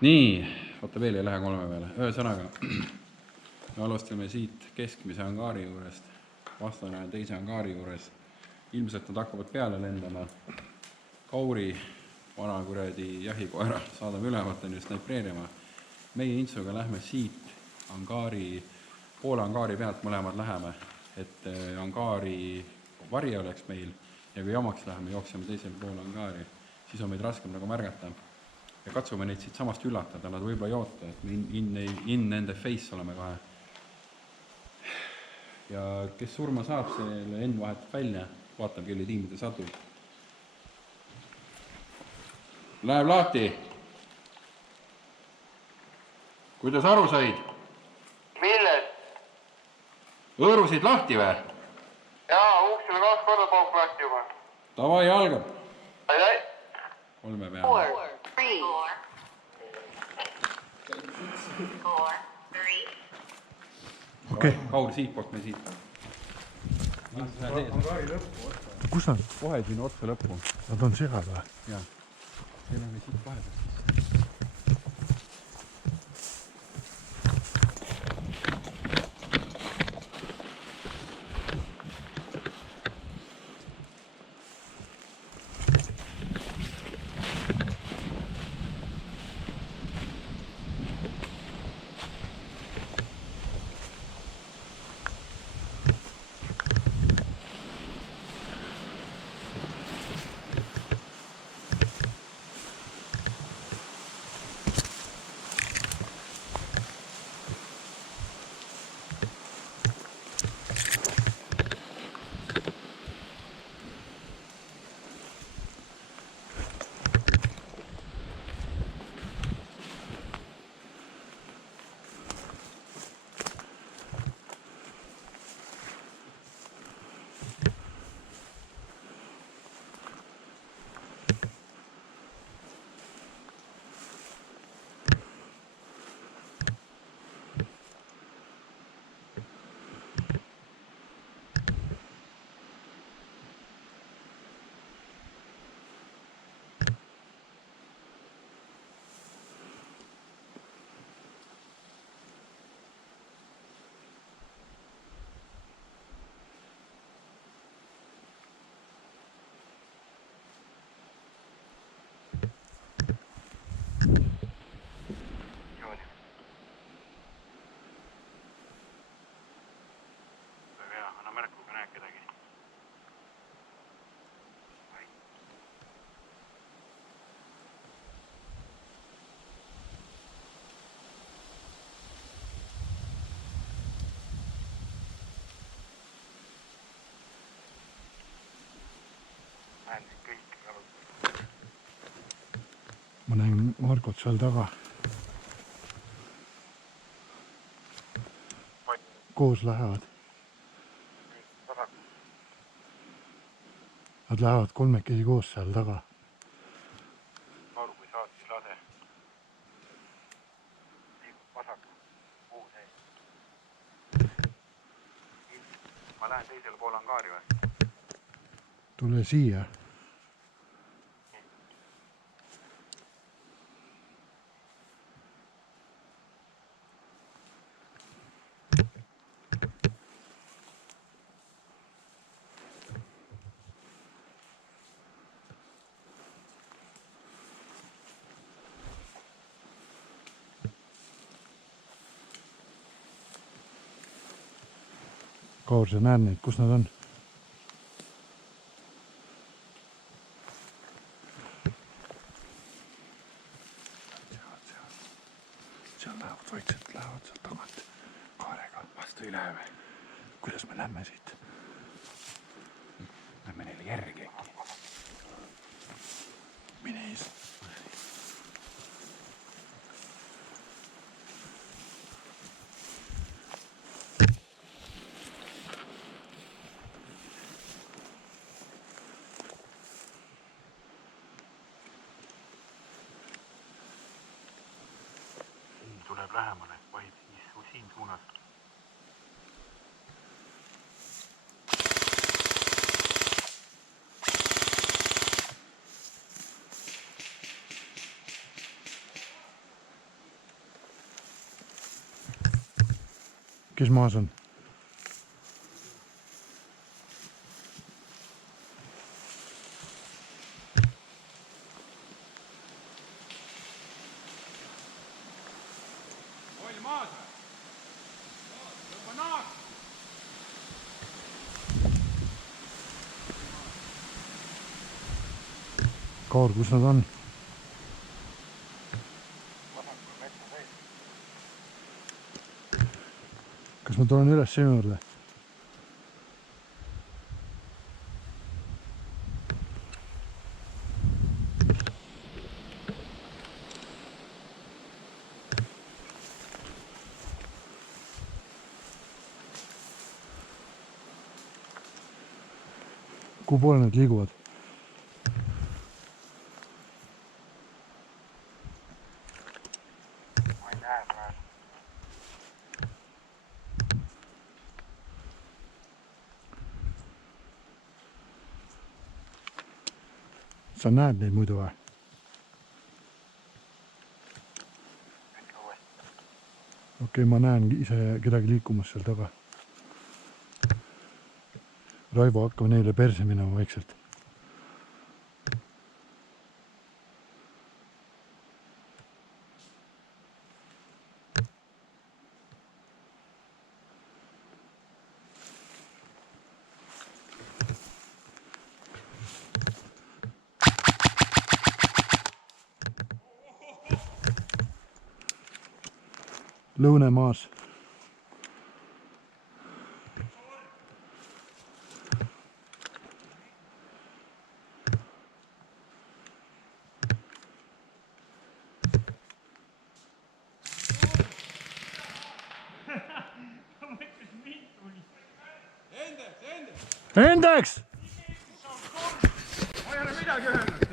Nii, oota veel ei lähe 3 peale. Ühesõnaga, me alustame siit keskmise angaari juurest, vastane teise angaari juures. Ilmselt nad hakkavad peale lendama. Kauri, vana kuradi jahikoera, saadame ülevalt on just snaipreerima. Meie Intsuga lähme siit angaari, poole angaari pealt mõlemad läheme, et angaari varje oleks meil ja kui jamaks läheme, jookseme teisel pool angaari, siis on meid raskem nagu märgata. Ja katsume neid siit samast üllatada, nad võib-olla ei oota, et me in nende face oleme kohe. Ja kes surma saab, selle N vahetab välja, vaatab, kelle tiimide satub. Läheb lahti. Kuidas aru said? Millest? Hõõrusid lahti või? Jaa, uksile 2 korda pauk lahti juba. Tavai algab. Ai. 3 peale. 4, 3. Okay. Kaur siitpoolt me siit. Angaari lõppu otsa. Kus nad? Kohe siin otsa lõppu. Nad on segad või? Jaa. Meil on siit vahepeal. Ma näen Margot seal taga. Koos lähevad. Nad lähevad 3 koos seal taga. Kauru, kui saad, siis lase. Liigub vasaku, puu sees. Ma lähen teisele poole angaari või? Tule siia. Kaur, sa näed neid, kus nad on? Seal lähevad vaikselt, lähevad sealt tagant kaarega. Vastu ei lähe või? Kuidas me lähme siit? Lähme neile järgi äkki. Mine ees. Tuleb lähemale, vaid siin suunas. kes maas on? Oll maas või? Tõmba naak! Kaur, kus nad on? vasakul metsa sees. Kas ma tulen üles sinu juurde? Kuhu poole nad liiguvad? Ma ei näe praegu. Sa näed neid muidu või? Ütle uuesti. Okei, ma näen ise kedagi liikumas seal taga. Raivo, hakkab neile perse minema vaikselt. Lõunemaas. Endeks! Ma ei ole midagi öelnud.